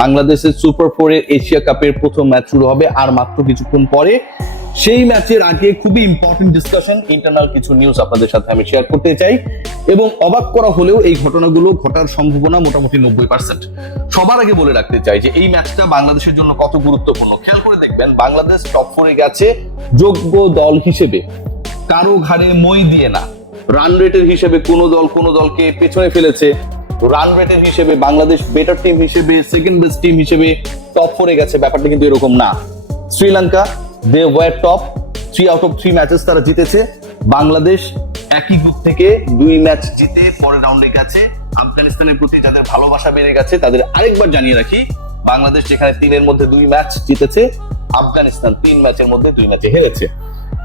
বাংলাদেশের সুপার ফোরের এশিয়া কাপের প্রথম ম্যাচ শুরু হবে, আর মাত্র কিছুক্ষণ পরে সেই ম্যাচের আগে খুবই ইম্পর্টেন্ট ডিসকাশন ইন্টারনাল কিছু নিউজ আপনাদের সাথে আমি শেয়ার করতে চাই। এবং অবাক করা হলেও এই ঘটনাগুলো ঘটার সম্ভাবনা মোটামুটি নব্বই পার্সেন্ট সবার আগে বলে রাখতে চাই যে এই ম্যাচটা বাংলাদেশের জন্য কত গুরুত্বপূর্ণ। খেয়াল করে দেখবেন, বাংলাদেশ টপ ফোরে গেছে যোগ্য দল হিসেবে। কারও ঘাড়ে মই দিয়ে না। রান রেটের হিসেবে কোনো দল কোনো দলকে পেছনে ফেলেছে। রান রেটের হিসেবে, বাংলাদেশ বেটার টিম হিসেবে সেকেন্ড বেস্ট টিম হিসেবে টপ ফোরে গেছে। ব্যাপারটা কিন্তু এরকম না। Sri Lanka they were top three out of three matches তারা জিতেছে। বাংলাদেশ একই গ্রুপ থেকে দুই ম্যাচ জিতে পরের রাউন্ডে গেছে। আফগানিস্তানের প্রতি যাদের ভালোবাসা বেড়ে গেছে, তাদের আরেকবার জানিয়ে রাখি, বাংলাদেশ যেখানে তিনের মধ্যে দুই ম্যাচ জিতেছে, আফগানিস্তান তিন ম্যাচের মধ্যে দুই ম্যাচে হেরেছে।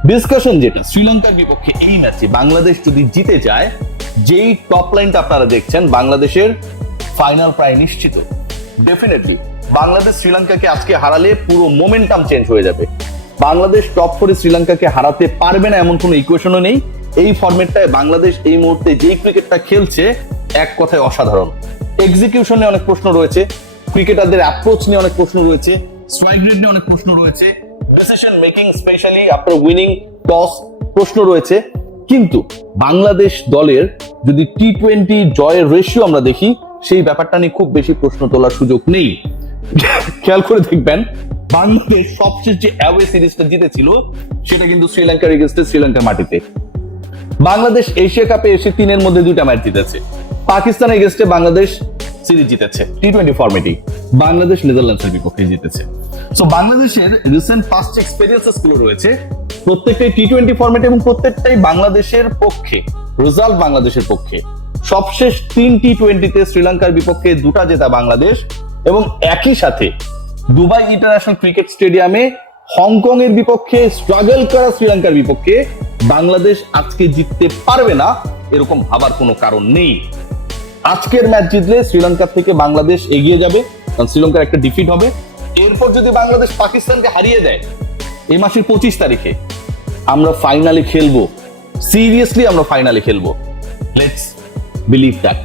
ডিসকাশন যেটা, শ্রীলঙ্কার বিপক্ষে এই ম্যাচে বাংলাদেশ যদি জিতে যায়, যেই টপ লাইনটা আপনারা দেখছেন, বাংলাদেশের ফাইনাল প্রায় নিশ্চিত। ডেফিনেটলি বাংলাদেশ শ্রীলঙ্কাকে আজকে হারালে পুরো মোমেন্টাম চেঞ্জ হয়ে যাবে। বাংলাদেশ টপ ফোরে শ্রীলঙ্কাকে হারাতে পারবে না এমন কোনো ইকুয়েশনও নেই। এই ফর্মেটটায় বাংলাদেশ এই মুহূর্তে যেই ক্রিকেটটা খেলছে, এক কথায় অসাধারণ। এক্সিকিউশনে অনেক প্রশ্ন রয়েছে ক্রিকেটারদের অ্যাপ্রোচ নিয়ে অনেক প্রশ্ন রয়েছে। স্ট্রাইক রেট নিয়ে অনেক প্রশ্ন রয়েছে। ডিসিশন মেকিং স্পেশালি আপনার উইনিং টস প্রশ্ন রয়েছে। কিন্তু বাংলাদেশ দলের যদি টি টোয়েন্টি জয়ের রেশিও আমরা দেখি, সেই ব্যাপারটা নিয়ে খুব বেশি প্রশ্ন তোলার সুযোগ নেই। খেয়াল করে দেখবেন, বাংলাদেশ সবচেয়ে যে অ্যাওয়ে সিরিজটা জিতেছিল, সেটা কিন্তু শ্রীলঙ্কার এগেনস্টে শ্রীলঙ্কার মাটিতে। বাংলাদেশ এশিয়া কাপে এসে তিনের মধ্যে দুইটা ম্যাচ জিতেছে। পাকিস্তান এগেনস্টে বাংলাদেশ সিরিজ জিতেছে টি টোয়েন্টি ফর্মেটেই বাংলাদেশ নেদারল্যান্ডসের বিপক্ষে জিতেছে। সো বাংলাদেশের রিসেন্ট পাস্ট এক্সপেরিয়েন্সেসগুলো রয়েছে। প্রত্যেকটাই টি টোয়েন্টি ফর্মেট এবং প্রত্যেকটাই বাংলাদেশের পক্ষে রেজাল্ট বাংলাদেশের পক্ষে। সবশেষ তিন টি টোয়েন্টিতে শ্রীলঙ্কার বিপক্ষে দুটা জেতা বাংলাদেশ এবং একই সাথে দুবাই ইন্টারন্যাশনাল ক্রিকেট স্টেডিয়ামে হংকং এর বিপক্ষে স্ট্রাগল করা শ্রীলঙ্কার বিপক্ষে বাংলাদেশ আজকে জিততে পারবে না, এরকম ভাবার কোনো কারণ নেই। আজকের ম্যাচ জিতলে শ্রীলঙ্কার থেকে বাংলাদেশ এগিয়ে যাবে, কারণ শ্রীলঙ্কার একটা ডিফিট হবে। এরপর যদি বাংলাদেশ পাকিস্তানকে হারিয়ে দেয় এই মাসের পঁচিশ তারিখে আমরা ফাইনালে খেলব। সিরিয়াসলি আমরা ফাইনালে খেলব। Let's believe that